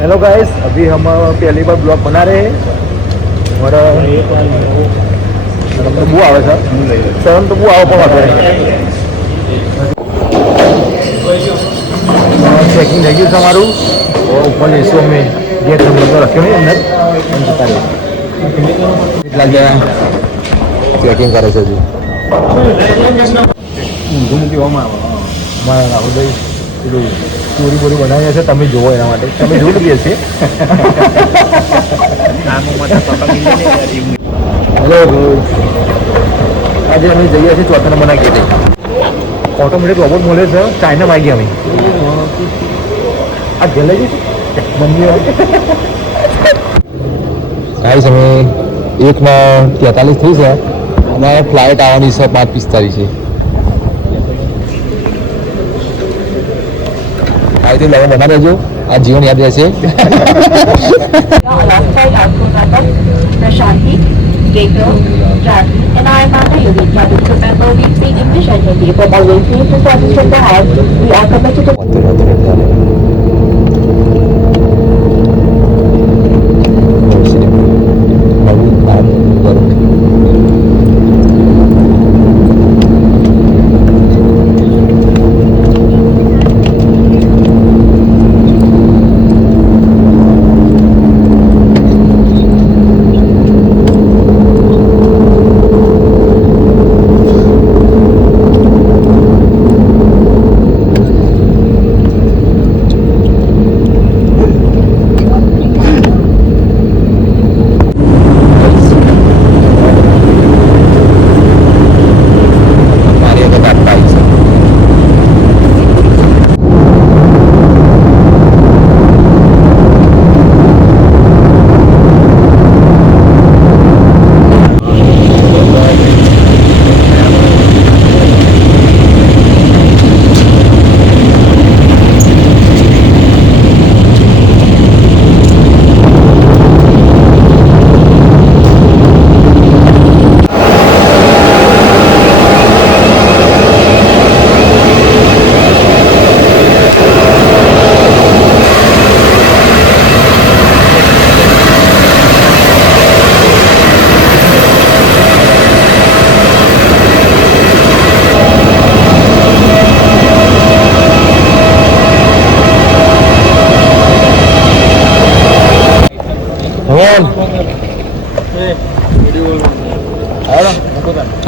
Hello guys, अभी हम पहली बार ब्लॉग बना रहे हैं और शर्म तो बू आवे शर्म तो बू आवे પણ વાંધો નહીં ચેકિંગ થઈ ગયું તમારું ઉપર જઈશું અમે ગેટ નંબર તો રાખ્યો નહીં અંદર જતા રહીએ કેટલા ગયા ચેકિંગ કરે છે હજુ મૂકવામાં આવે રાહુલભાઈ પેલું ચોરી બોરી બનાવ્યા છે તમે જોવો એના માટે તમે જોઈ લઈએ છે હેલો આજે અમે જઈએ છીએ ચોથા નંબરના ગેટે ઓટોમેટિક રોબોટ મળે છે ચાઇનામાં આવી ગયા અમે આ ગેલે છે મંદિર ગાઈસ અમે 1:43 થઈ છે અમારે ફ્લાઇટ આવવાની છે 5:45 છે આઈથી લવ બના દેજો આ જીવન યાદ રહેશે Prashanti, Gabriel, Jackie, and I am Anna Yogi. To remember, we speak English and Hindi, but always need to service from the head. We are committed to.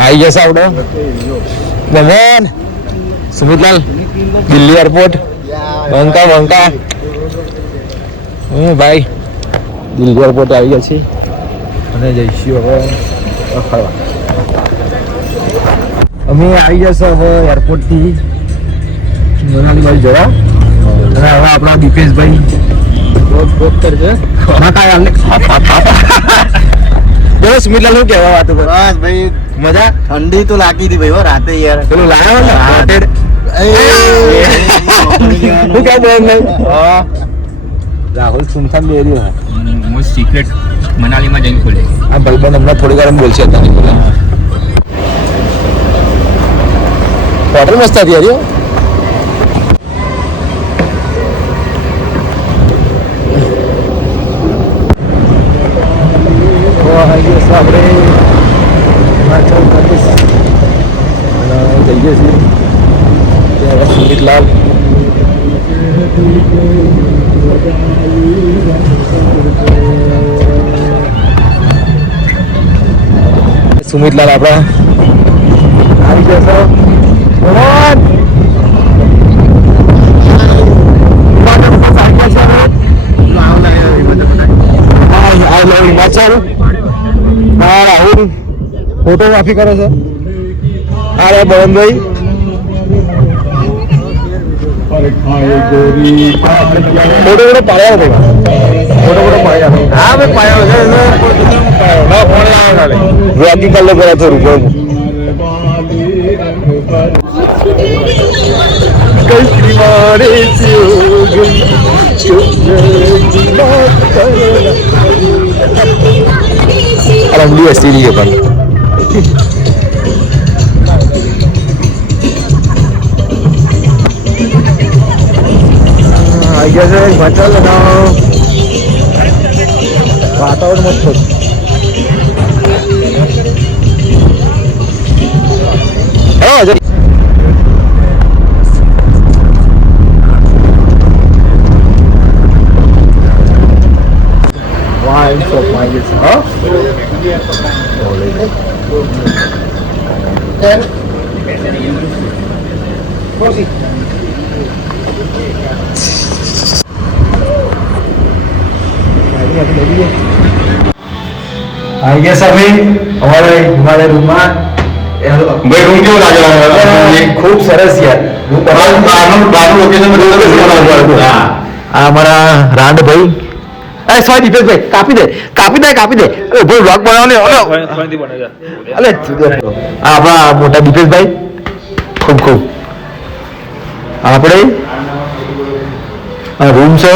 आई जैसा उड़ो भगवान सुमितलाल दिल्ली एयरपोर्ट वंका वंका भाई दिल्ली एयरपोर्ट આવી ગયા છે અને જઈશું હવે ફરવા અમે આવી જશે હવે એરપોર્ટ થી મનાલી બાજુ જવા અને હવે આપણા દીપેશભાઈ ડોક્ટર છે હા કાંઈ અમને બોલો સુમિતલાલ શું કહેવા વાતો કર બસ ભાઈ મજા ઠંડી તો લાગી હતી ભાઈ રાતે યાર પેલું લાવ્યો ને રોટેડ શું કહે બોલ નહીં રાહુલ સુમથાન બેરી હે મોસ્ટ સિક્રેટ મનાલીમાં જઈને ખોલે આ ભાઈબંધ હમણાં થોડી વાર બોલશે હતા હોટલ મસ્ત હતી યાર આપણે હિમાચલ પ્રદેશ જઈએ છીએ ત્યારે સુમિતલાલ સુમિતલાલ આપણા આવી જશો હિમાચલ હા રાહુલ ફોટોગ્રાફી કરે છે અરે બવનભાઈ ફોટો પાડ્યા હા મેં પાડ્યો છે રોકી કલ્લો કરે થોડું કઈ મારે Alhamdulillah sendiri ya Bang. I guess I got વાતાવરણ મસ્ત છે. હા જય વાઇન શોપ માં આવી છે. હા આવી ગયા સાહેબ અમારે હિમાલય રૂમમાં. ભાઈ રૂમ કેવો લાગે? ખૂબ સરસ યાર. આ અમારા રાંડભાઈ. અરે સોરી દીપેશભાઈ, કાપી દે. અરે ભાઈ વ્લોગ બનાવો ને. અલે આ આપણા મોટા દીપેશભાઈ ખૂબ આપણે આ રૂમ છે.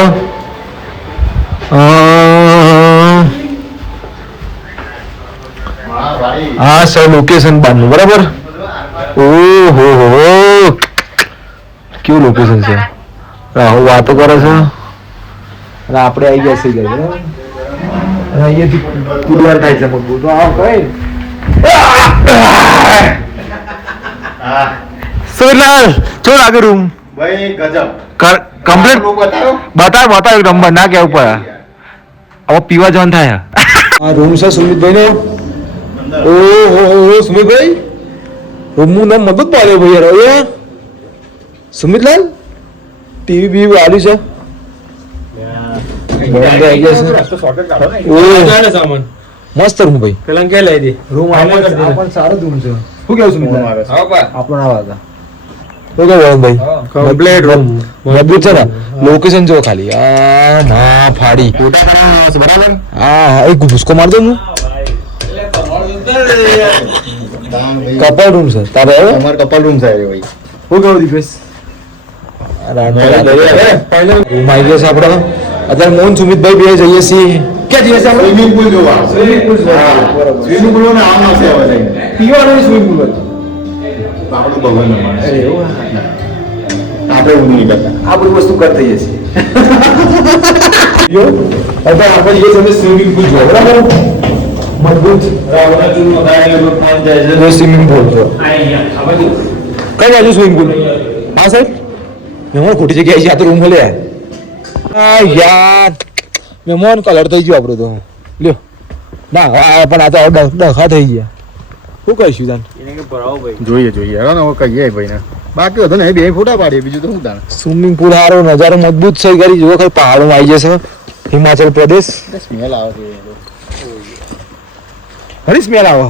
હા સર લોકેશન બારનું બરાબર. ઓહો કેવું લોકેશન છે. રાહુલ વાતો કરે છે અને આપણે આવી ગયા છીએ બરાબર. અને અહીંયાથી કુદવાર થાય છે મજબૂત. સુરલાલ શું લાગે રૂમ? ભાઈ ગજબ. કમ્પ્લીટ બતાવ એક નંબર ના કેવું પડે. હવે પીવા જવાનું થાય. આ રૂમ છે સુમિતભાઈ નો. ઓહો સુમિતભાઈ રૂમનું નામ મદદ પાડ્યો ભાઈ યાર. સુમિતલાલ ટીવી બીવી આલી છે. મસ્ત રૂમ ભાઈ. પેલા કે લઈ દે રૂમ પણ સારો રૂમ છે. શું કેવું સુમિતલાલ? આપણો ના વાગા. શું કેવું ભાઈ? કમ્પ્લીટ રૂમ મજબૂત છે ને. લોકેશન જો ખાલી આ ના ફાડી બરાબર. હા એક ભૂસકો માર દઉં હું. કપલ રૂમ છે તારે હવે? અમાર કપલ રૂમ છે ભાઈ. શું કહું દીપેશ? રૂમ આવી ગયો છે આપણે. અત્યારે મોહન સુમિતભાઈ બે જઈએ છીએ. ક્યાં જઈએ છીએ આપણે? સ્વિમિંગ પુલ જોવા. સ્વિમિંગ પુલ સ્વિમિંગ પુલ માં આમ આવશે હવે. પીવાનું સ્વિમિંગ પુલ આપણું ભગવાન નમાણ. અરે એવું આપણે ઊંઘ નહીં કરતા. આ બધી વસ્તુ કરતા જઈએ છીએ. અત્યારે આપણે જઈએ છીએ સ્વિમિંગ પુલ જોવા બરાબર. મજબૂત સ્વિમિંગ પુલ જો. કઈ બાજુ સ્વિમિંગ પુલ? હા સાહેબ મહેમાન ખોટી જગ્યાએ છે. આ તો રૂમ લે યાર. મહેમાન કલર થઈ ગયો આપણું તો. લ્યો ના પણ આ તો ડખા થઈ ગયા. શું કરીશું તાન? જોઈએ હવે ને કહીએ ભાઈ ને. બાકી હતો ને બે ફોટા પાડીએ બીજું તો શું તાણ. સ્વિમિંગ પુલ સારો નજારો મજબૂત છે. કરી જુઓ કઈ પહાડોમાં આવી જશે. હિમાચલ પ્રદેશ. સ્મેલ આવે છે. ઘણી સ્મેલ આવે.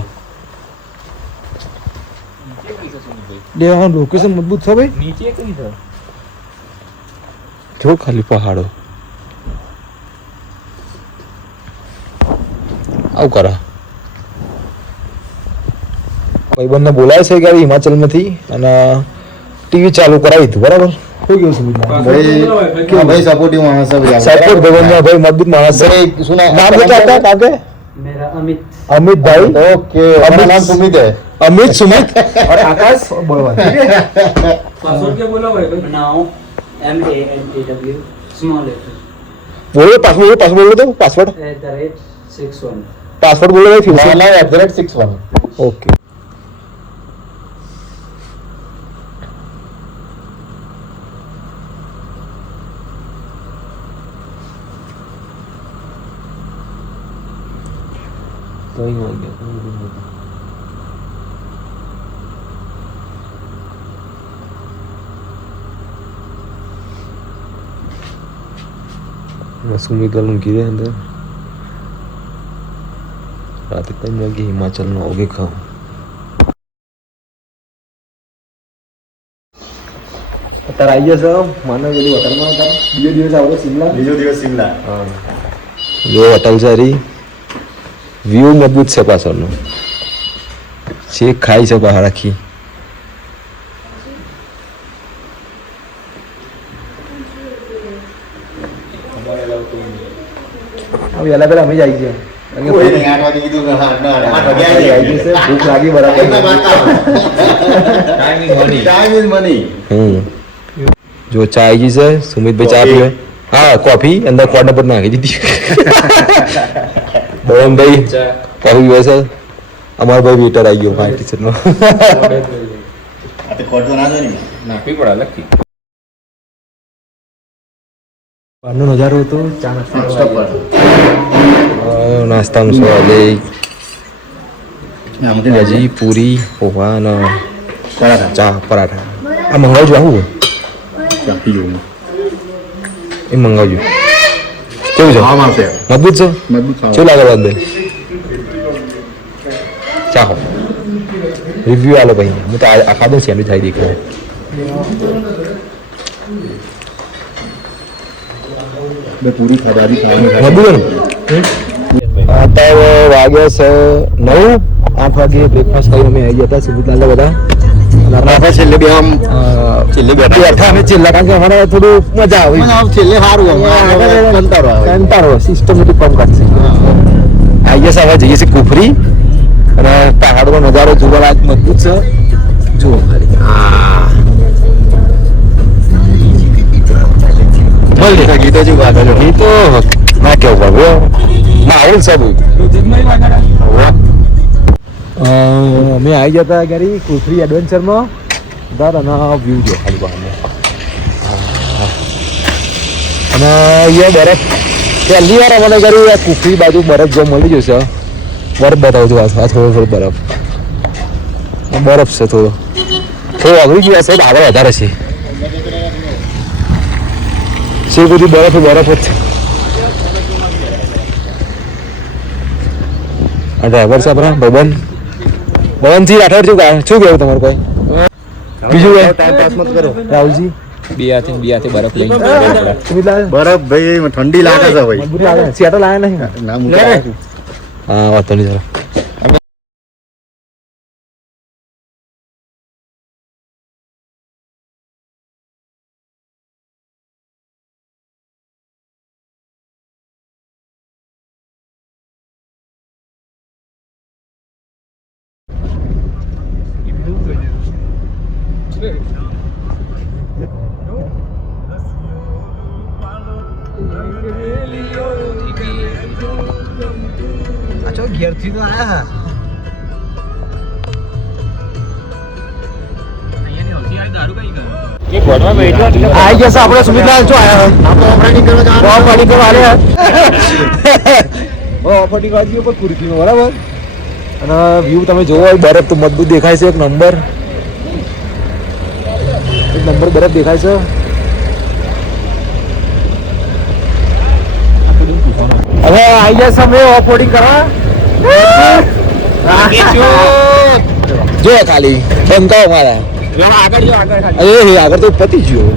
લોકેશન મજબૂત છે ભાઈ. નીચે કઈ છે જો ખાલી પહાડો આવું કરે. ભાઈબંધને બોલાય છે કે હિમાચલમાંથી અને ટીવી ચાલુ કરાવી હતું બરાબર. શું કેવું છે ભાઈ સપોર્ટિવ માણસ છે. સપોર્ટ ભાઈબંધ ભાઈ મજબૂત માણસ છે. શું નામ બતાવતા કાકે? मेरा अमित अमित भाई. ઓકે અમારું નામ સુમિત है. अमित सुमित और आकाश बोलवा. पासवर्ड क्या बोला भाई now MANAW small letter बोलो पासवर्ड बोलो तो पासवर्ड @61 पासवर्ड बोलो भाई फिर से. મારા @61. ओके तो ही हो गया. सुमित મૂકી દે અંદર. રાતે 3 વાગે હિમાચલ નો ઓગે ખાવ. અત્યારે આવી જશે માનવ જેલી હોટલમાં. બીજો દિવસ આવડે શિમલા. બીજો દિવસ શિમલા. જો હોટલ સારી. વ્યૂ મજબૂત છે પાછળનો. છે ખાઈ છે બહાર આખી. વહેલા પેલા અમે જ આવી ગયા. કોઈ નહીં, 8 વાગે કીધું 8 વાગે આવી જશે. ભૂખ લાગી બરાબર. Time is money. જો ચા આવી ગઈ છે. સુમિતભાઈ ચા પીવે. હા કોફી અંદર કોડ નંબર નાખી દીધી ભાઈ કોફી પીવે છે અમારો ભાઈ વેટર આવી ગયો ભાઈ ટીચરનો બહારનો નજારો હતો ચા નાસ્તાનું સવાલે ભાજી પૂરી પોહા અને ચા પરાઠા આ મંગાવજો આવું એ મંગાવજો કેવું છે મજબૂત છે કેવું લાગે બાદ ભાઈ ચાખો રિવ્યુ આલો ભાઈ હું તો આખા દઉં સેન્ડવિચ આવી દેખાય પૂરી ખરાબી ખાવાની મજબૂત અત્યારે વાગ્યા છે 9 8 વાગે બ્રેકફાસ્ટ કરીને અમે આવી ગયા હતા સુમિતલાલ બધા આપણે છેલ્લે બે આમ છેલ્લે બેઠા અમે છેલ્લા કારણ કે અમારે થોડું મજા આવે છેલ્લે સારું કંટાળો સિસ્ટમેટિક કામ કરશે આવી જશે હવે જઈએ છીએ કુફરી અને પહાડનો નજારો જોવા લાયક મજબૂત છે જુઓ ખાલી ગીતો જેવું આગળ ગીતો ના કેવું બાબુ ના આવડે સબ અમે આવી જતા ક્યારે કુફરી એડવેન્ચરમાં દર અને વ્યૂ જો ખાલી બહારનો અને અહીંયા બરફ પહેલી વાર અમને કર્યું આ કુફરી બાજુ બરફ જો મળી જશે બરફ બતાવજો આ થોડો થોડો બરફ છે થોડો અઘરી ગયા છે આગળ વધારે છે બધી બરફ જ છે આ ડ્રાઈવર છે આપણા ભવનજી રાઠોડ શું કેવું તમારું કોઈ બીજું ટાઈમ પાસ મત કરો રાહુલજી બે હાથે બરફ લઈને બરફ ભાઈ ઠંડી લાગે છે ભાઈ મજબૂત લાગે સિયાટલ આવ્યા નહીં ના હા વાતો નહીં જરા ઘેરથી તો આયા આવી જશે આપણે સુમિતલાલ જો આયા ઓફરાઈડિંગ કરવા જઈએ પર કુર્તીનો બરાબર અને વ્યૂ તમે જોવો બરફ તો મજબૂત દેખાય છે એક નંબર બરફ દેખાય છે હવે આવી જશે અમે ઓફ રોડિંગ કરવા જો ખાલી બંકાઓ મારા આગળ તો પતી ગયો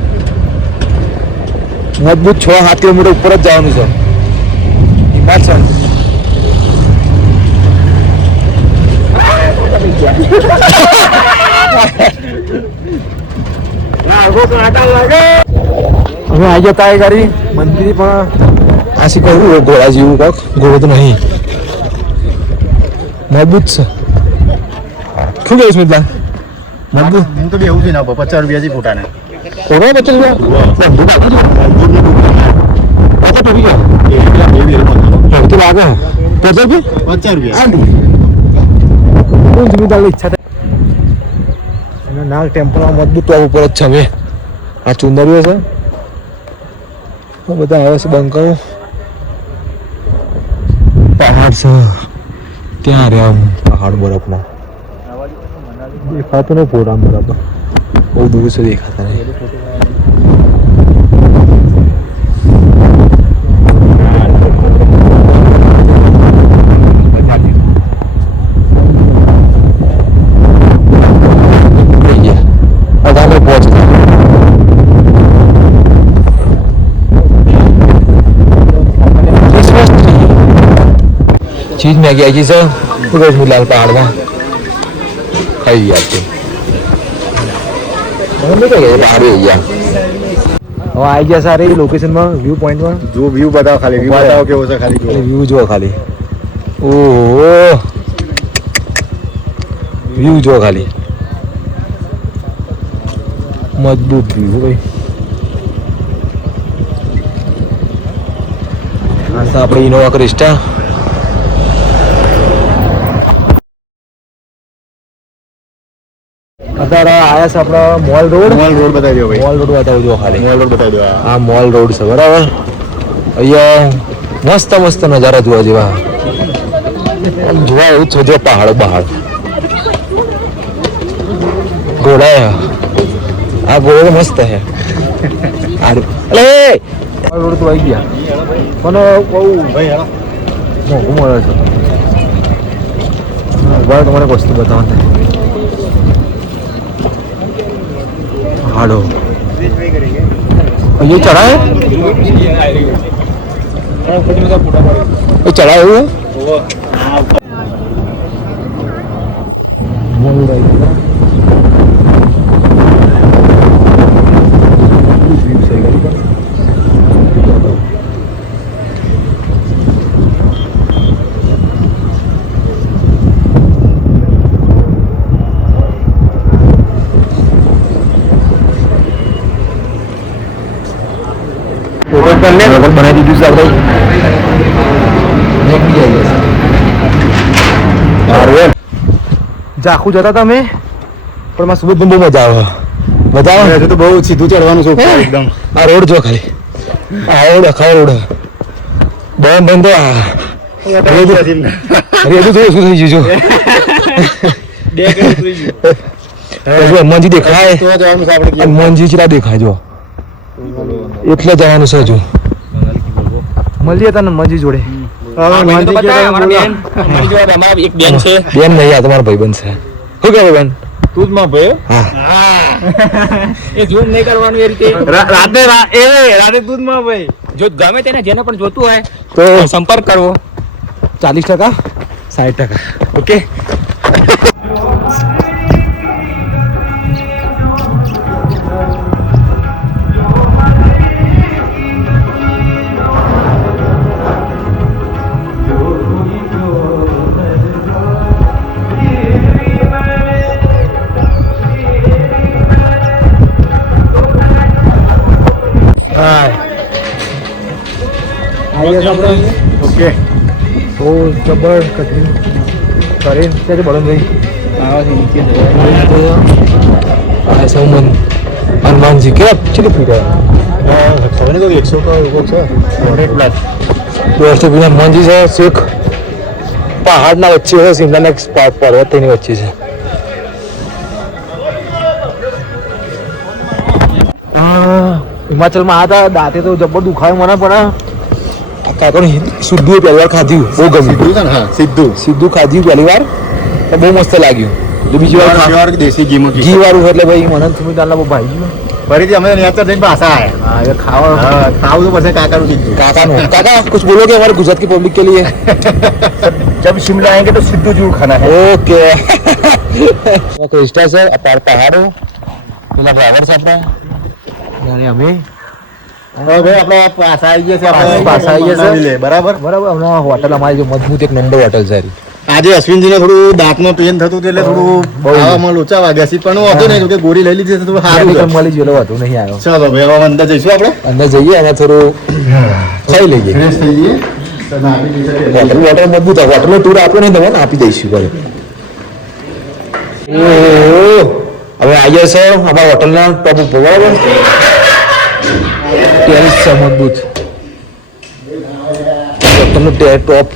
મજબૂત 6-7 કિલોમીટર ઉપર જ જવાનું છે હિમાચલ હવે આવી જતા ગાડી મંદિર પણ આશી કહું ઘોડા જેવું કાંક ઘોડો તો નહીં મજબૂત છે શું કહ્યું સ્મિતલા મજબૂત હું તો બી એવું છે ને 50 રૂપિયા થી ફોટાને ઘોડો 50 તો લાગે 50 રૂપિયા સ્મિતલાલ ઈચ્છા થાય નાગ ટેમ્પલમાં મજબૂત તો ઉપર જ છે હવે આ ચુંદરીઓ છે બધા આવે છે બંકાઓ પહાડ છે ત્યાં રે આમ પહાડ બરફના દેખાતું નહીં ફોટા બરાબર બહુ દૂર છે દેખાતા નહીં चीज मैगी आई सर रोज मिलाल पहाड़ में खाई आपके पहाड़ हो गया હવે આવી ગયા સારી લોકેશનમાં વ્યૂ પોઈન્ટમાં જો વ્યૂ બતાવો ખાલી વ્યૂ બતાવો કેવો છે ખાલી વ્યૂ જો ખાલી ઓહો વ્યૂ જો ખાલી મજબૂત વ્યૂ ભાઈ આ તો આપણી ઇનોવા ક્રિસ્ટા. અત્યારે આયા છે આપણા મોલ રોડ બતાવી દો ભાઈ. મોલ રોડ બતાવજો ખાલી. મોલ રોડ બતાવી દો. આ મોલ રોડ છે બરાબર. અહીંયા મસ્ત મસ્ત નજારા જોવા જેવા. આમ જોવા એવું છે જો પહાડ બહાડ ઘોડા. આ ઘોડો મસ્ત છે. અરે રોડ તો આવી ગયા પણ બહુ ભાઈ હાલો. મોંઘું મળે છે. ઉભા તમારે એક વસ્તુ બતાવવા હાડો અહીંયા ચડાય ચડાય એવું બનાવી દીધું છે આપણે. ઝાખું જતા તમે પણ માં સુબહ બહુ મજા આવે. મજા આવે તો બહુ સીધું ચડવાનું છે ઉપર એકદમ. આ રોડ જો ખાલી આ રોડ આખા રોડ બંધ બંધ રેડું તો શું થઈ ગયું જો મંજી દેખાય તો જવાનું છે આપણે. મંજી ચલા દેખાય જો એટલે જવાનું છે હજુ. મળીએ તને મંજી જોડે. બેન નહીં આ તમારો ભાઈબંધ છે. શું કહેવાય બેન? તું જ માં ભાઈ. હા એ ઝૂમ નહીં કરવાનું એ રીતે. રાતે તું જ માં ભાઈ. જો ગમે તેને જેને પણ જોતું હોય તો સંપર્ક કરવો. 40% 60%. ઓકે. ઓકે. તો જબર કઠિન કરીને છે બળન ભાઈ આ સૌમન હનુમાનજી કેટલી ફીટ ખબર નહીં 100 છે. 100 બીના હનુમાનજી છે. શેખ પહાડના વચ્ચે છે. શિમલાના પર્વતની વચ્ચે છે. હિમાચલમાં હતા દાંતે તો જબર દુખાય મને પણ કાકા સીધું પહેલી વાર ખાધ્યું બહુ ગમ્યું. સીધું છે ને? હા સીધું. સીધું ખાધ્યું પહેલી વાર તો બહુ મસ્ત લાગ્યું. બીજી વાર પ્યોર દેશી ઘી ઘી વાળું એટલે ભાઈ મને તમે દાલના બહુ ભાઈ ગયું. ફરીથી અમે નેચર જઈને પાછા આવ્યા. હા એ ખાવા ખાવું તો પછી કાકાનું સીધું. काका कुछ बोलोगे हमारे गुजरात की पब्लिक के लिए? जब शिमला आएंगे तो सिद्धू जरूर खाना है. ओके. क्रिस्टा सर अपार पहाड़ो પેલા ડ્રાઈવર છે આપણે અને અમે હવે ભાઈ આપણે પાછા આવી ગયા છે. આપણે પાછા આવી ગયા છે. બરાબર. બરાબર હમણાં હોટલ અમારી જે મજબૂત એક નંબર હોટલ છે. આજે અશ્વિનજીને થોડું દાંતનો પેન થતું હતું એટલે થોડું ખાવામાં લોચા વાગ્યા છે પણ વાંધો નહીં કે ગોળી લઈ લીધી તો સારું છે. મળી ગયેલો હતો નહીં આવ્યો. ચાલો ભાઈ હવે અંદર જઈશું આપણે. અંદર જઈએ અને થોડું ખાઈ લઈએ. ફ્રેશ થઈ જઈએ. હોટલ મજબૂત હોય. હોટલનો ટૂર આપણે નહીં તમને આપી દઈશું ઘરે. ઓહો હવે આવી જશે અમારા હોટલના ટોપ ઉપર બરાબર. ટેરેસ છે મજબૂત હોટલનું ટોપ.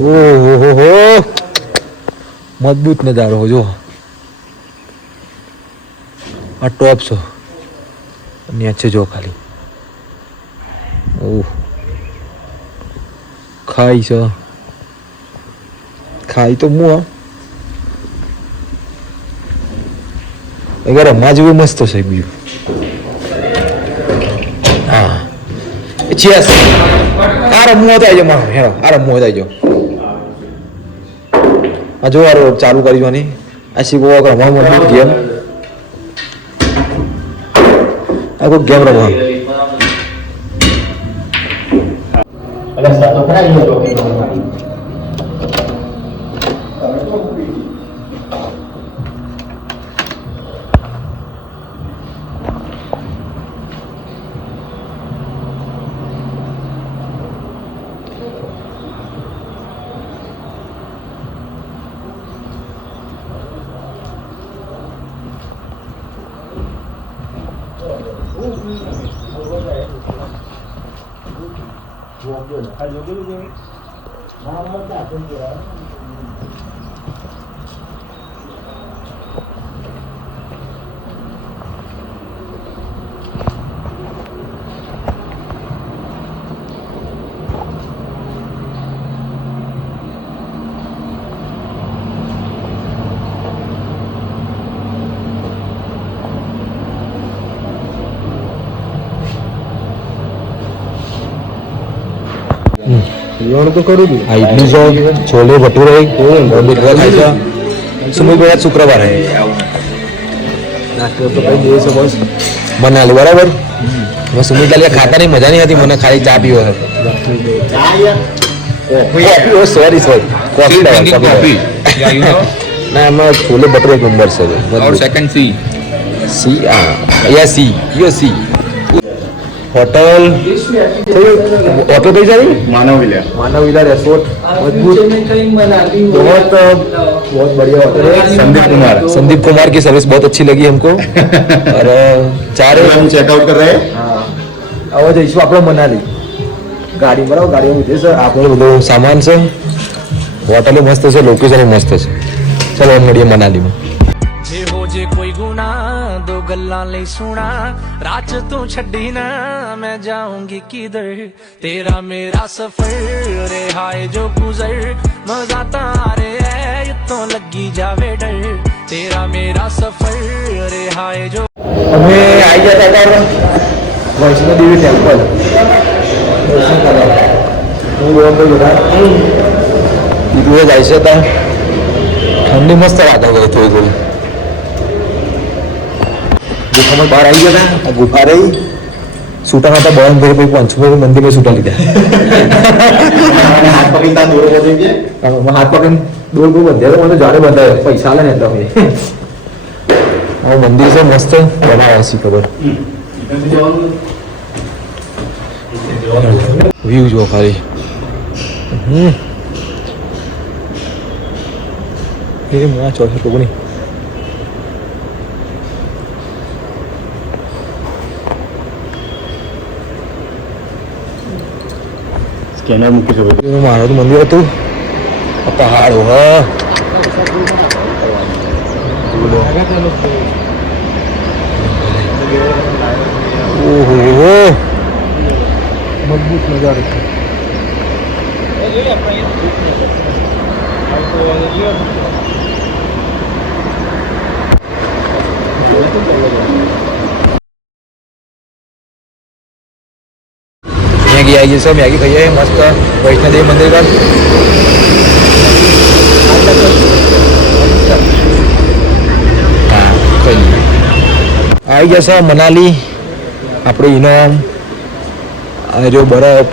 ઓહો મજબૂત નજારો જો આ ટોપ છે નીચે જો ખાલી. ઓહ ખાઈ છે ખાઈ તો મું અગર રમવા જેવું મસ્ત છે બીજું. હા ચેસ આ રમવું હતો આવજો મારો હેરો આ રમવું હતો આવજો. આ જો આ ચાલુ કરી જોવાની આ શીખવો રમવાનું ગેમ આ કોઈ ગેમ રમવા તો કરું છું આ ઇડલી છે, છોલે ભટુરે, બટેકા ખાય છે. સુમિતભાઈ આજ શુક્રવાર હે નાસ્તો તો કઈ દે છે બસ મનાલી બરાબર. મેં સુમિતલાલ કે ખાતા નહીં, મજા નહીં હતી, મને ખાલી ચા પીવો છે. સોરી કોફી ના એમાં છોલે ભટુરે એક નંબર છે. और सेकंड सी સી સી યો સી હોટલ હોટલ કઈ સારી मानव विला रिसोर्ट मजबूत बहुत बहुत बढ़िया होटल है. संदीप कुमार की सर्विस बहुत अच्छी लगी हमको. और चारे हम चेकआउट कर रहे हैं. हाँ હવે જઈશું આપણે મનાલી ગાડી બરાબર. ગાડીમાં જઈશું આપણો બધો સામાન છે. હોટલ મસ્ત છે, લોકેશન મસ્ત છે. ચલો મળીએ મનાલીમાં. ਜੇ ਹੋ ਜੇ ਕੋਈ ਗੁਨਾਹ ਦੋ ਗੱਲਾਂ ਲਈ ਸੁਣਾ ਰਾਤ ਤੋਂ ਛੱਡੀ ਨਾ ਮੈਂ ਜਾਊਂਗੀ ਕਿਧਰ ਤੇਰਾ ਮੇਰਾ ਸਫਰ ਰਿਹਾਏ ਜੋ ਗੁਜ਼ਰ ਮਜ਼ਾ ਤਾਂ ਆ ਰਿਹਾ ਹੈ ਇਤੋਂ ਲੱਗੀ ਜਾਵੇ ਡਰ ਤੇਰਾ ਮੇਰਾ ਸਫਰ ਰਿਹਾਏ ਜੋ અમે આવી ગયા હતા વૈષ્ણો દેવી ટેમ્પલ દર્શન કરવા. હું બોમ્બે બધા દીકરીઓ જાય છે ત્યાં. ઠંડી મસ્ત વાતાવરણ થોડી થોડી. ગુફામાં બહાર આવી ગયા હતા. આ ગુફા રહી છૂટા હતા બળ ફેર પછી પંચમુખી મંદિરમાં છૂટા લીધા. हाथ पकड़ता दूर हो जाएंगे. હાથ પકડીને દોર કોઈ બંધેલો મને જાણે બંધાય પૈસા લે ને એટલે મંદિર છે મસ્ત બનાવે છે ખબર. વ્યૂ જો ખાલી. એ મોયા 64 લોકો નહીં. स्कैनर मुख्य से મારું તો મંદિર હતું. આ પહાડો હા ઓહો मजबूत नजारा है. मैगी आई है सब. मैगी खाइए मस्त वैष्णो देवी मंदिर का. हाँ आई गया सर मनाली. આપણે ઇનામ આ જો બરફ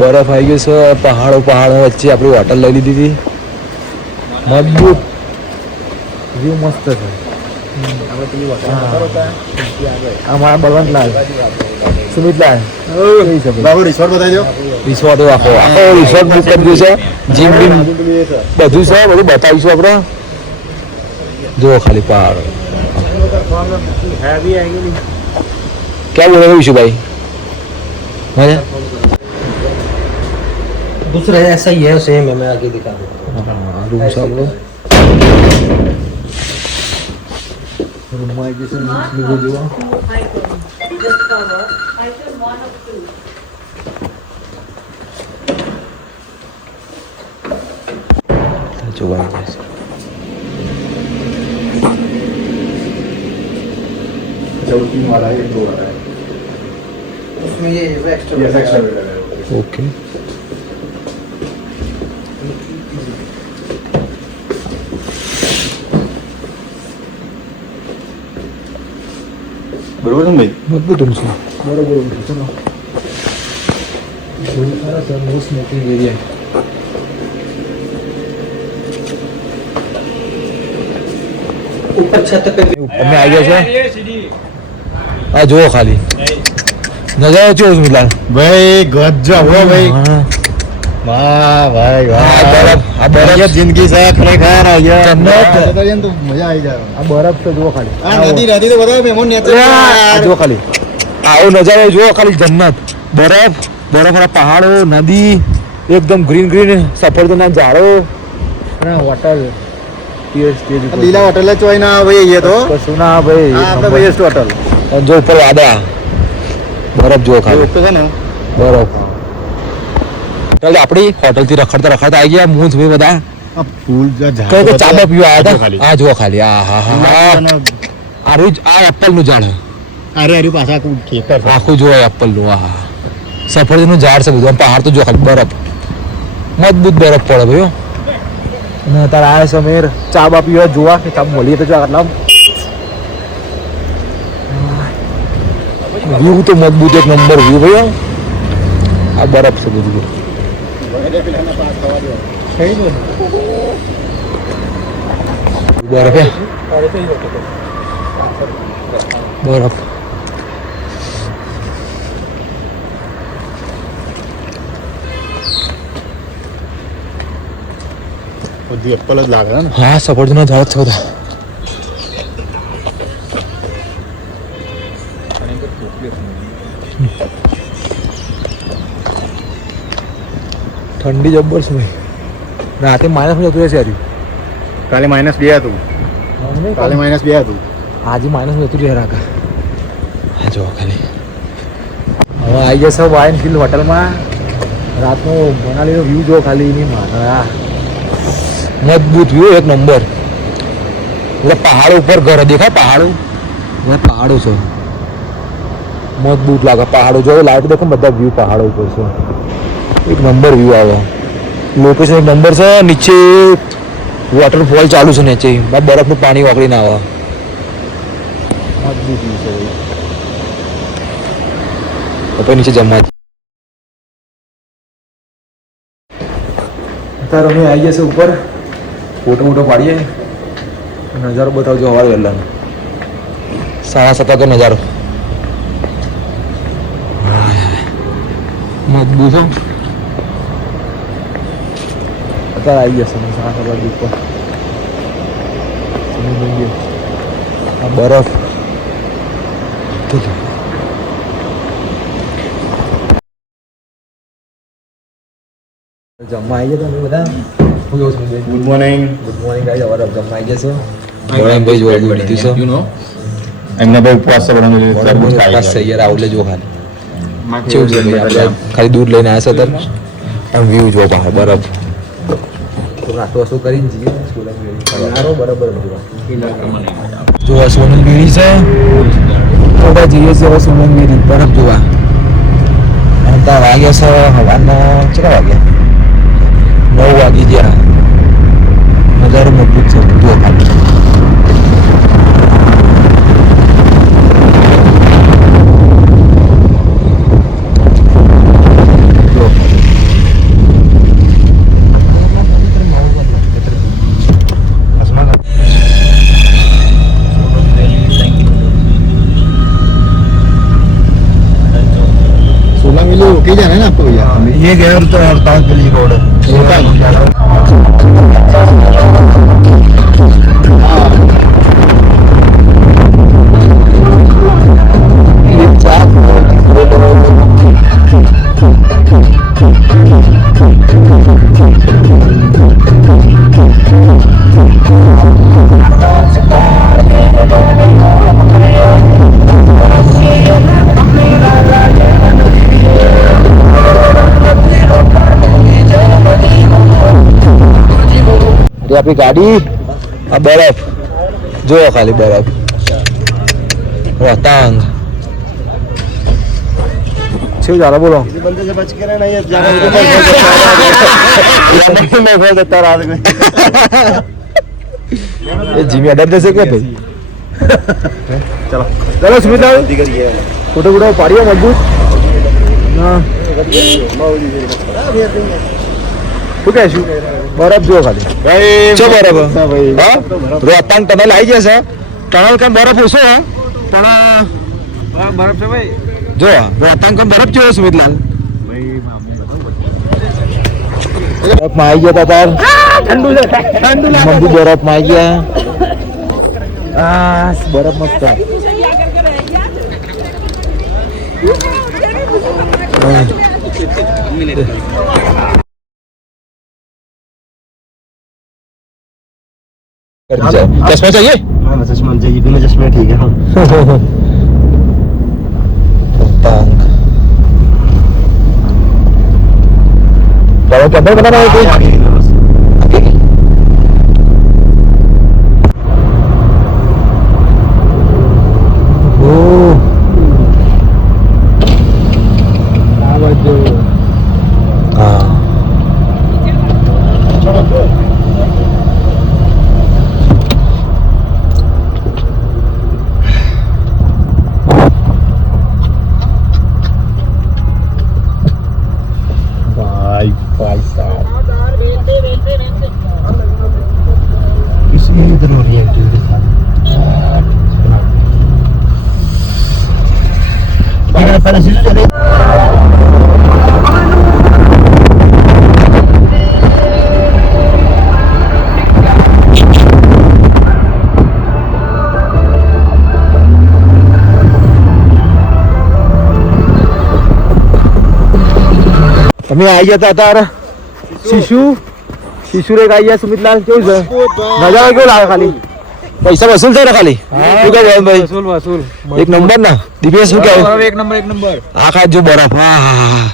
આવી ગયો છે. પહાડો વચ્ચે આપણી હોટલ લઈ લીધી હતી. મજબૂત વ્યૂ મસ્ત છે. આ મારા બળવંતલાલ સુમિતલાલ बाबू रिसोर्ट बताई दो. રિસોર્ટ આખો રિસોર્ટ બુક કરી દીધું છે. જીમ બીમ બધું છે. બધું બતાવીશું આપણે. જુઓ ખાલી પહાડો. क्या बोल रहे हो विशु भाई? मजा दूसरा ऐसा ही है सेम है. मैं आगे दिखा दूँ. रूम सब लोग रूम में जैसे Not निकल जाओ. item. Just cover. Item 1 of 2. जो भाई जैसे चौथी वाला है, 2 वाला है. उसमें ये एक्स्ट्रा ये एक्स्ट्रा भी लगा है. ओके. बरोबर है भाई. मजबूत तुमसे बरोबर है. चलो. सारा सर नो स्मोकिंग एरिया है. ऊपर छत पे અમે આવી ગયા છે. આ જુઓ ખાલી નજારો કેવો છે મિલાન. भाई गजब हो भाई. હા. वाह भाई આ બરફ ये जिंदगी से खरेखर आ गया. जन्नत. तो मजा आई जाए. આ બરફ તો જુઓ ખાલી. नदी नदी तो बताओ मेमोन આ જુઓ ખાલી આવો નજારો જુઓ ખાલી. જન્નત બરફ બરફવાળા પહાડો નદી એકદમ ગ્રીન ગ્રીન સફરજનના ઝાડો અને હોટલ લીલા હોટલ ચોઈ ના ભાઈ એ તો કશું ના ભાઈ આ આપણે બેસ્ટ હોટલ અને જો ઉપર વાદળા બરફ જો ખાલી તો છે ને બરફ ચાલ આપણી હોટલથી રખડતા રખડતા આવી ગયા મૂંઝ ભાઈ બધા આ ફૂલ કઈ કઈ ચાબા પીવા આવ્યા હતા આ જો ખાલી આ હા હા આ એપલ નું ઝાડ અરે અરે પાછા ખેતર આખું જો એપલ નું આ સફરજન નું ઝાડ છે બધું પહાડ તો જો ખાલી બરફ મજબૂત બરફ પડે ભાઈ અને તારે આ સમીર ચા બા પીવા જોવા કે ચા મળીએ તો જો આટલા વ્યૂ તો મજબૂત એક નંબર વ્યૂ ભાઈ આ બરફ છે બધું બરફ બરફ બધી એપલ જ લાગે ને હા સફરજનનો ઝાડ છે બધા ઠંડી જબ્બર છે ભાઈ રાતે માઇનસ જતું રહેશે હરી કાલે -2 હતું કાલે -2 હતું આજે માઇનસ જતું રહે રાકા હા જો ખાલી હવે આવી જશે વાઇન ફિલ્ડ હોટલમાં રાતનો મનાલીનો વ્યૂ જો ખાલી એની મારા મજબૂત વ્યૂ એક નંબર બધા પહાડો ઉપર ઘર દેખાય પહાડો બધા પહાડો છે મજબૂત લાગે પહાડો જો લાઈટ દેખો બધા વ્યૂ પહાડો ઉપર છે એક નંબર વ્યૂ આવે લોકેશન એક નંબર છે નીચે વોટરફોલ ચાલુ છે નીચે બરફનું પાણી વાપરીને આવે મજબૂત વ્યૂ છે પછી નીચે જમવા અત્યારે અમે આવી જશે ઉપર ફોટો મોટો પાડીએ નજારો બતાવજો સવારે વહેલાનો 7:30 નજારો મજબૂત છે અત્યારે આવી જશે 7:30 ઉપર આ બરફ જમવા આવી ગયા તમે બધા ગુડ મોર્નિંગ ગાઈસ હવે જમવા આવી જશો ભાઈ જોવા લીધું છે એમને ભાઈ ઉપવાસ છે બનાવેલું તરબૂચ ખાઈ બસ યાર આવલે જો ખાલી કેવું છે ભાઈ આપણે ખાલી દૂધ લઈને આવ્યા છે ત્યારે આમ વ્યૂ જો બહાર બરફ તો નાસ્તો વસ્તુ કરીને જઈએ સારો બરાબર જો સોનલ બીડી છે થોડા જઈએ છીએ હવે સોનલ બીડી બરફ જોવા અને ત્યાં વાગ્યા છે હવાના કેટલા વાગ્યા 9 વાગી ગયા નજારો મજબૂત છે જો ખાલી के जाना है ना आपको भैया ये गया तो 48 गली रोड આપણી ગાડી આ બરફ જો ખાલી બરફ રોહતાંગ શું ચાલો બોલો बंदे से बच के रहना ये जाना मैं बोल देता रात में ये जिमी अडर देसे क्या भाई चलो चलो सुमित फोटो फोटो पाड़ियो मजबूत ना શું કહેશું બરફ જો ખાલી भाई છે બરફ भाई હા રોહતાંગ ટનલ આવી જશે ટનલ કામ બરફ ઓછો હે પણ बर्फ से भाई જો રોહતાંગ કામ બરફ જેવો સુમિતલાલ બરફમાં આવી ગયા તાર ઠંડુ બરફમાં આવી ગયા આ બરફ મસ્ત चश्मा चाहिए? हाँ चश्मा चाहिए, बिना चश्मे ठीक है। हाँ क्या बना रहा है? भाई साहब इसमें इधर हो रही है के साथ पहले सीधे चले તમે આવી જતા હતા શિશુ રે આવી ગયા સુમિતલાલ કેવું છે નજારો કેવો લાગે ખાલી પૈસા વસૂલ છે ને ખાલી શું કહે ભાઈ વસૂલ એક નંબર ના દિવ્યેશ શું કહે એક નંબર આખા જો બરફ હા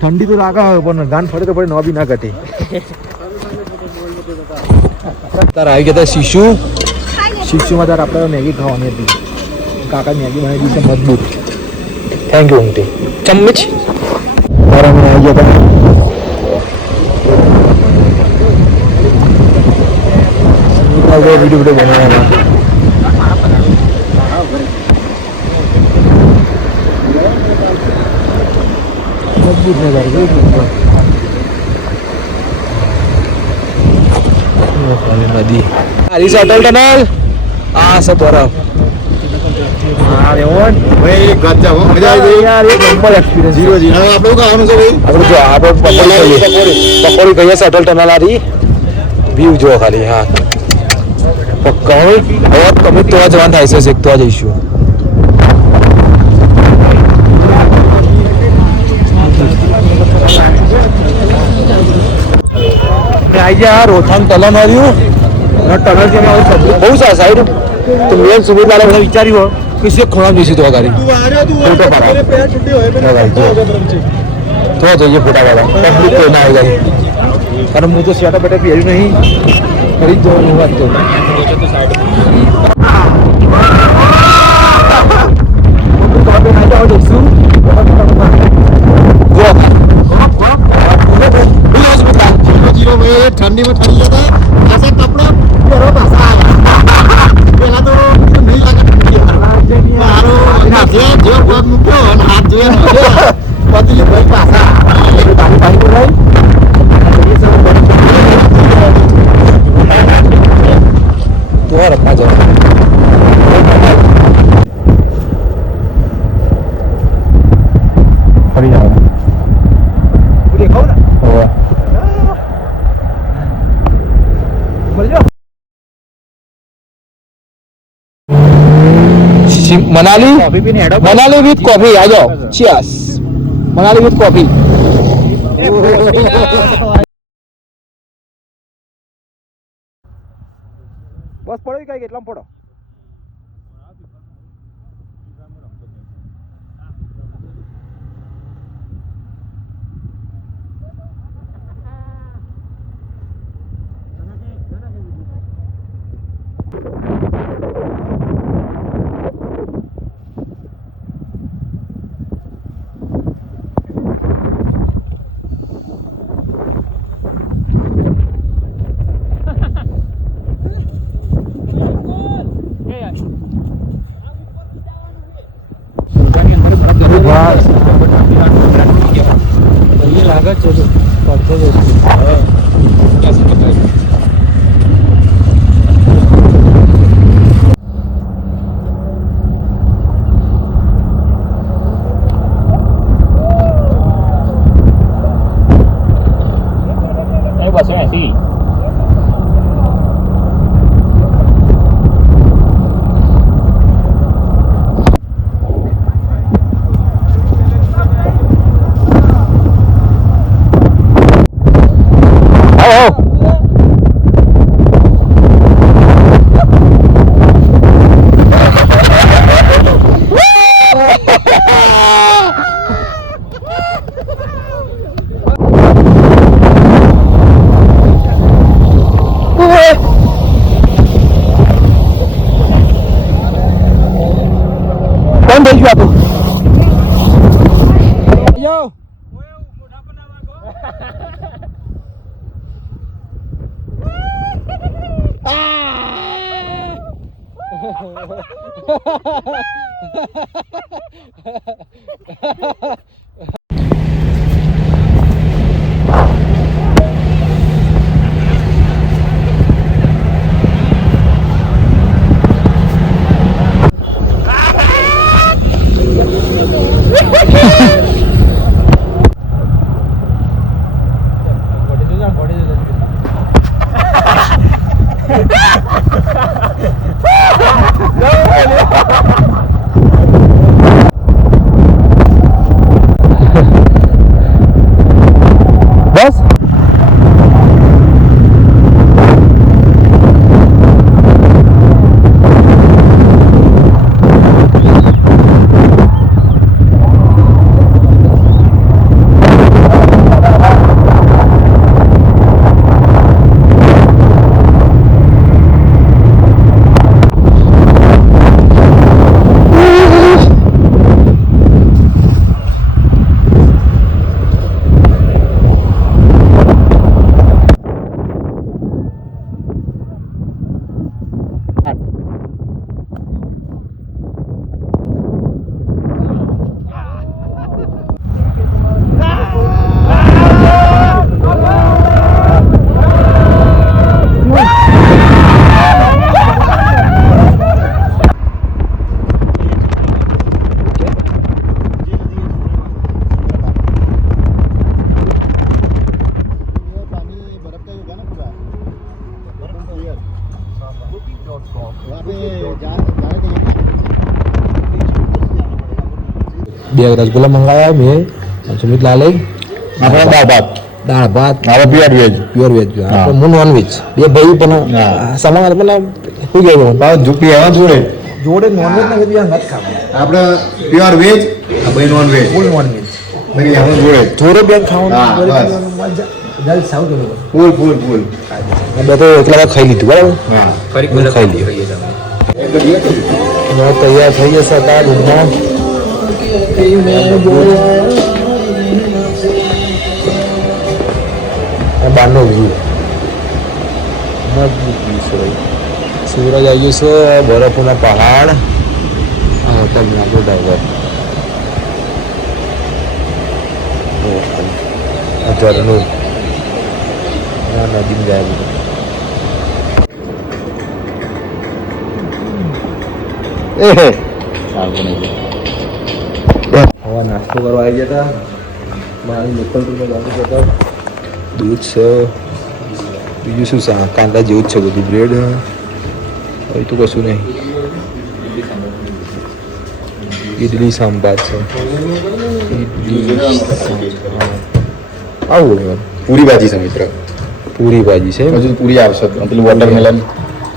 ઠંડી તો લાગે પણ ગાન ફરે તો પડે ન બી ના ઘટે તારે આવી ગયા શિશુમાં તારે આપણે મેગી ખાવાની હતી કાકા મેગી બનાવી દીધી છે મજબૂત થેન્ક યુ ઊંટી ચમચ और हम आ गया था वीडियो बनाया मजबूत नजर नदी अटल टनल सब बर्फ પકોડી કહીએ છે અટલ ટનલ આરી વ્યૂ જો ખાલી હા પકોડી હવે તમે તો જવાનું થાય છે તો જઈશું આવી ગયા રોથાંગ તલાવ આવ્યું ટનલ જે બહુ સારા સાઈડ તો મેન સુવિધા બધા વિચાર્યું किसी खोना जैसी तो गाड़ी फोटो तो जाइए फोटा वाला पब्लिक तो ना आएगा कारण मुझे तो स्वेटर बेटा पहरी नहीं खरीद दो बात तो ठंडी में ठंडी जाता है ऐसा कपड़ा पहला तो नहीं लगा मारो हाथ जो बहुत मुक्यो हाथ जो पतली भाई पासा पानी पानी को भाई ये सब तो रखा जाओ खड़ी जाओ देखो ना मनाली विद कॉफी आ जाओ चियर्स मनाली विद कॉफी बस पड़ो काय કેટલામ પડો लागत છે પડતો બસો 80 આ બસ पानी बर्फ का ही होगा ना पूरा बर्फ क्लियर वहाँ पे जा रहे थे 2 રસગુલ્લા મંગાવ્યા મેં સુમિત લાલે આપણે દાળ ભાત દાળ ભાત હવે પ્યોર વેજ પ્યોર વેજ હા. હું નોન વેજ બે ભાઈ પણ હા. સમાન મતલબ શું કહેવું ઝૂપી એવા જોડે જોડે નોન વેજ ને વેજ નથી ખાવાનું આપણે પ્યોર વેજ ભાઈ નોન વેજ ફૂલ નોન વેજ બની એવા જોડે જોડે બેન હા, ખાવાનું જોડે બસ. પીવાનું, મજા જલ સાવ કે ફૂલ ફૂલ ફૂલ બે તો એકલા ખાઈ લીધું બરાબર હા હું ખાઈ લીધું તૈયાર થઈ જશે હતા રૂમમાં બહારનો વ્યૂ મજબૂત વ્યૂ છે ભાઈ સૂરજ આવી ગયો છે બરફના પહાડ આ હોટલનો આપણો ડ્રાઈવર આ ઝરણું આ નદીમાં જાય બધું હવે નાસ્તો કરવા આવી ગયા હતા મારી લોકલ રૂમમાં જવાનું જતા દૂધ છે બીજું શું છે કાંદા જેવું જ છે બધું બ્રેડ હવે તો કશું નહીં ઇડલી સાંભાર છે ઇડલી આવું પૂરી ભાજી છે મિત્ર પૂરી ભાજી છે હજુ પૂરી આવશે પેલું વોટરમેલન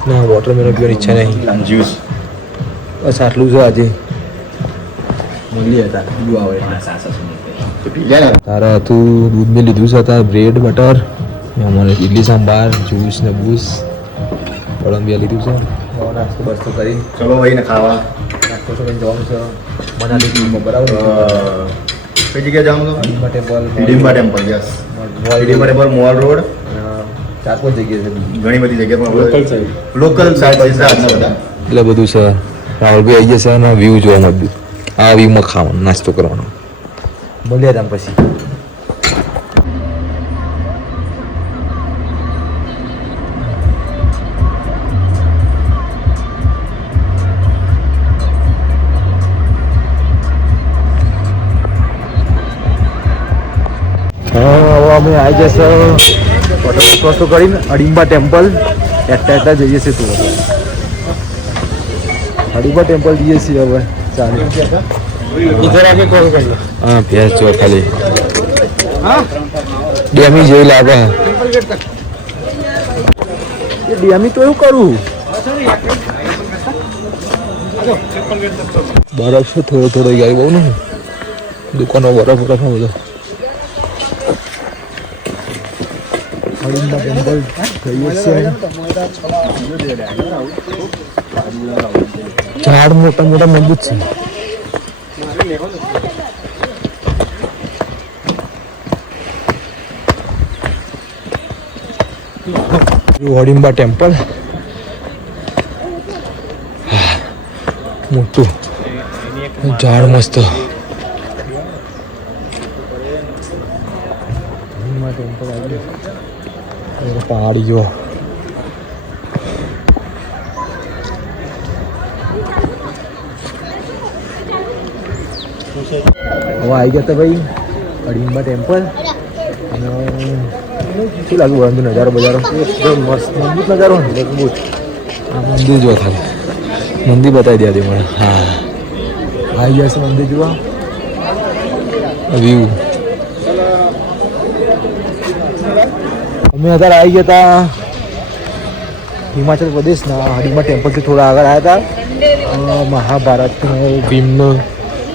ના વોટરમેલન પીવાની ઈચ્છા નહીં જ્યુસ બસ આટલું છે આજે મળીએ હતા બીજું આવે તારા હતું દૂધ મેં લીધું છે હતા બ્રેડ બટર અમારે ઇડલી સાંભાર જ્યુસ ને બૂસ કોળંબિયા લીધું છે હવે નાસ્તો બસ્તો કરી ચલો ભાઈ ને ખાવા નાસ્તો કરીને જવાનું છે મનાલી ટૂરમાં બરાબર કઈ જગ્યાએ જવાનું Hidimba temple Hidimba temple yes Hidimba temple mall road 4-5 જગ્યાએ છે બીજી ઘણી બધી જગ્યા પણ લોકલ સાઈડ બધા એટલે બધું છે રાહુલભાઈ આવી જશે અને વ્યૂ જોવા મળ્યું આ વ્યૂમાં ખાવાનું નાસ્તો કરવાનો મળ્યા હતા પછી હવે અમે આવી જશે ફોટો વસ્તુ કરીને અડિંબા ટેમ્પલ એટલા જઈએ છીએ તું અડિંબા ટેમ્પલ જઈએ છીએ હવે ચાલો હા ભેંસ જો ખાલી ડેમી જેવી લાગે ડેમી તો એવું કરું બરફ છે થોડો થોડો ગાય બહુ નહીં દુકાનો બરફ બરફ બધો અડિંબા ટેમ્પલ જઈએ છીએ ઝાડ મોટા મોટા મજબૂત છે અડિંબા ટેમ્પલ મોટું ઝાડ મસ્ત પહાડી જો હવે આવી ગયા હતા ભાઈ અડીંબા ટેમ્પલ અને શું લાગ્યું વાંધો નજારો બજારો એકદમ મસ્ત મજબૂત નજારો મજબૂત આ મંદિર જો ખાલી મંદિર બતાવી દે મને હા આવી જશે મંદિર જોવા વ્યૂ અમે અત્યારે આવી ગયા હતા હિમાચલ પ્રદેશના હડીમાં ટેમ્પલથી થોડા આગળ આવ્યા હતા મહાભારતનો ભીમનો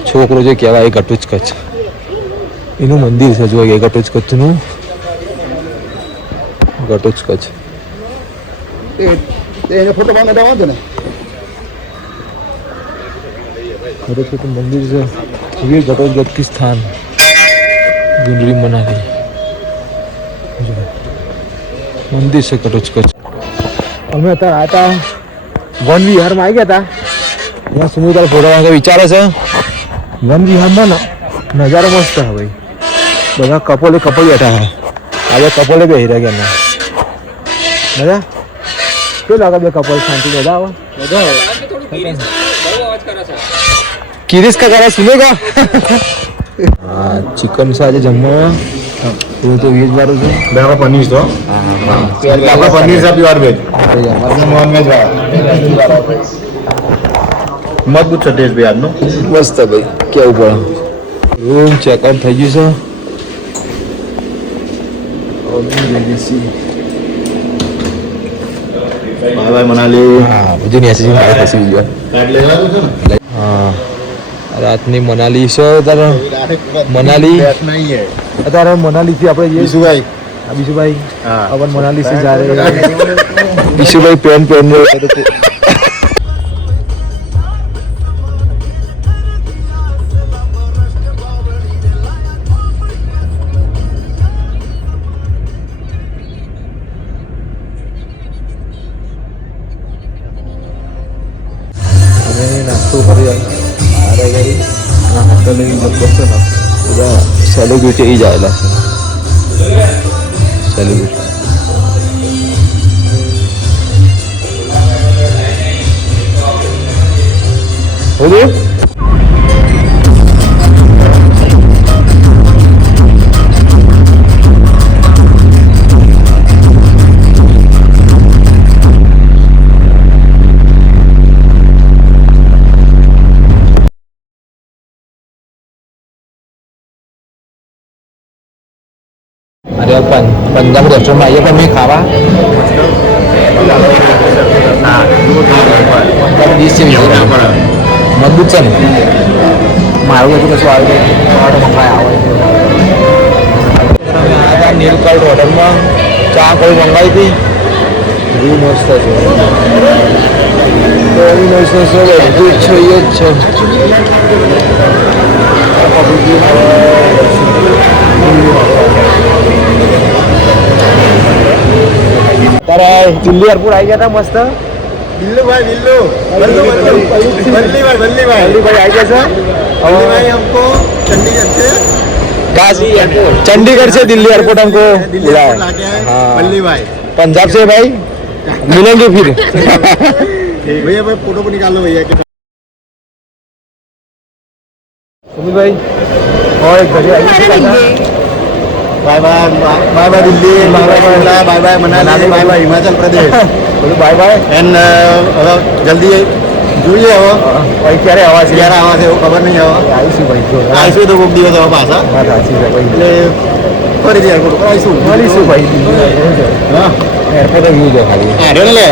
છોકરો જે કહેવાય એ ઘટોત્કચ એનું મંદિર છે જો એ ઘટોત્કચનું ઘટોત્કચ એને ફોટો પાડવા વાંધો ને ઘટોત્કચ મંદિર છે વીર घटोत्कच की स्थान गुंडरी मनाली મંદિર છે ઘટોત્કચ અમે અત્યારે હતા વન વિહારમાં આવી ગયા હતા ત્યાં સુમિત ફોટો માંગે વિચારે છે વન વિહારમાં નજારો મસ્ત છે ભાઈ બધા કપલ બેઠા છે આજે કપલે બેસી રહ્યા ગયા મજા કેવું લાગે બે કપલ શાંતિ મજા આવે કિરીશ કા ગાના સુનેગા હા ચિકન છે આજે જમવા તો વેજ વાળું છે બેરા પનીર તો આપણા પનીર છે પ્યોર વેજ નોન વેજ વાળા મજબૂત છે ટેસ્ટ ભાઈ આજનો મસ્ત ભાઈ કેવું પડે રૂમ ચેકઆઉટ થઈ ગયું છે બાય બાય મનાલી હા બધું ની એસી મારે ફસી ગયો કાટ લેવાનું છે ને હા રાતની મનાલી છે અત્યારે મનાલી અત્યારે મનાલીથી આપણે જઈએ બીજુભાઈ બીજુભાઈ હા अपन मनाली से जा रहे हैं बीशुभाई पेन पहन रहे हैं નાસ્તો કરી આ ગઈ હોટલ લગભગ છે ને બધા સેલિબ્રિટી જાયેલા છે સેલિબ્રિટી ઓકે अरे पंजाब रेस्टोरेंट में आइए पर मैं खावा મજબૂત છે ને મારું બધું કશું આવે મંગાય આવે નીલકંઠ હોટલમાં ચા કોઈ મંગાવી હતી બહુ મસ્ત છે બહુ મસ્ત છે બધું છે એ જ છે ત્યારે દિલ્હી એરપોર્ટ આવી ગયા હતા મસ્ત बिल्लू बल्ली भाई આવી ગયા છે हमको चंडीगढ़ से काशी एयरपोर्ट चंडीगढ़ से दिल्ली एयरपोर्ट हमको बुलाया हाँ बल्ली भाई पंजाब से भाई मिलेंगे फिर भैया भाई फोटो को निकालो भैया सुमित भाई और एक घड़ी आई bye bye Delhi bye bye Manali bye bye Himachal Pradesh बोलो बाय बाय एंड जल्दी જોઈએ હવે ભાઈ ક્યારે આવા છે ક્યારે આવા છે એવું ખબર નહીં હવે આવીશું ભાઈ આવીશું તો કોઈક દિવસ હવે પાછા વાત સાચી છે ભાઈ એટલે ફરીથી એરપોર્ટ પર આવીશું મળીશું ભાઈ હા એરપોર્ટ વ્યૂ જો ખાલી હા લે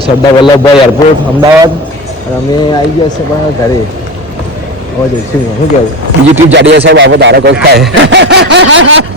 સરદાર વલ્લભભાઈ એરપોર્ટ અમદાવાદ અને અમે આવી ગયા છે પણ ઘરે હવે જઈશું શું કેવું બીજી ટ્રીપ જાડી સાહેબ આપણે તારા કોક થાય